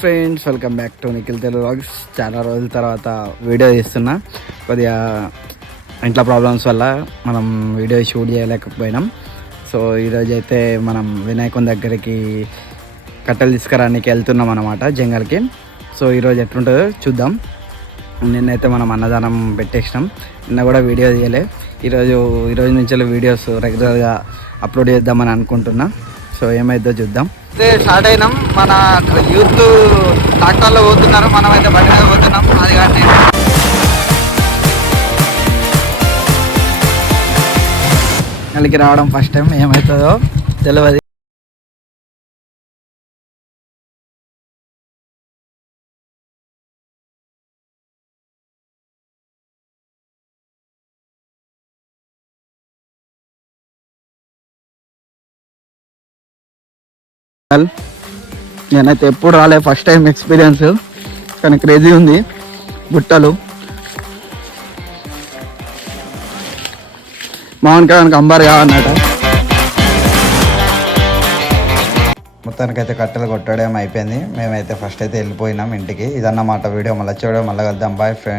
Friends, welcome back to Nikhil Telugu vlogs. చాలా రోజుల తర్వాత వీడియో తీస్తున్నా. కొద్దిగా ఇంట్లో ప్రాబ్లమ్స్ వల్ల మనం వీడియో షూట్ చేయలేకపోయినాం. సో ఈరోజు అయితే మనం వినాయకుని దగ్గరికి కట్టెలు తీసుకురానికి వెళ్తున్నాం అన్నమాట, జంగల్కి. సో ఈరోజు ఎట్లుంటుందో చూద్దాం. నిన్నైతే మనం అన్నదానం పెట్టేసినాం. నిన్న కూడా వీడియో తీయలే. ఈరోజు నుంచి వీడియోస్ రెగ్యులర్గా అప్లోడ్ చేద్దామని అనుకుంటున్నా. సో ఏమైందో చూద్దాం. అయితే స్టార్ట్ అయినాం. మన యూత్ ట్రాక్టర్లో పోతున్నారు, మనం అయితే బండి మీద పోతున్నాం. అది కానీ నెలకి రావడం ఫస్ట్ టైం, ఏమవుతుందో తెలియదు. నేనైతే ఎప్పుడు రాలే, ఫస్ట్ టైం ఎక్స్పీరియన్స్. కానీ క్రేజీ ఉంది. గుట్టలు మామూలుగా అంబారు కావన్నట. మొత్తానికైతే కట్టెలు కొట్టడం అయిపోయింది. మేమైతే ఫస్ట్ అయితే వెళ్ళిపోయినాం ఇంటికి. ఇదన్నమాట వీడియో. మళ్ళీ వచ్చే వీడియో మళ్ళీ కలుద్దాం. Boy friend.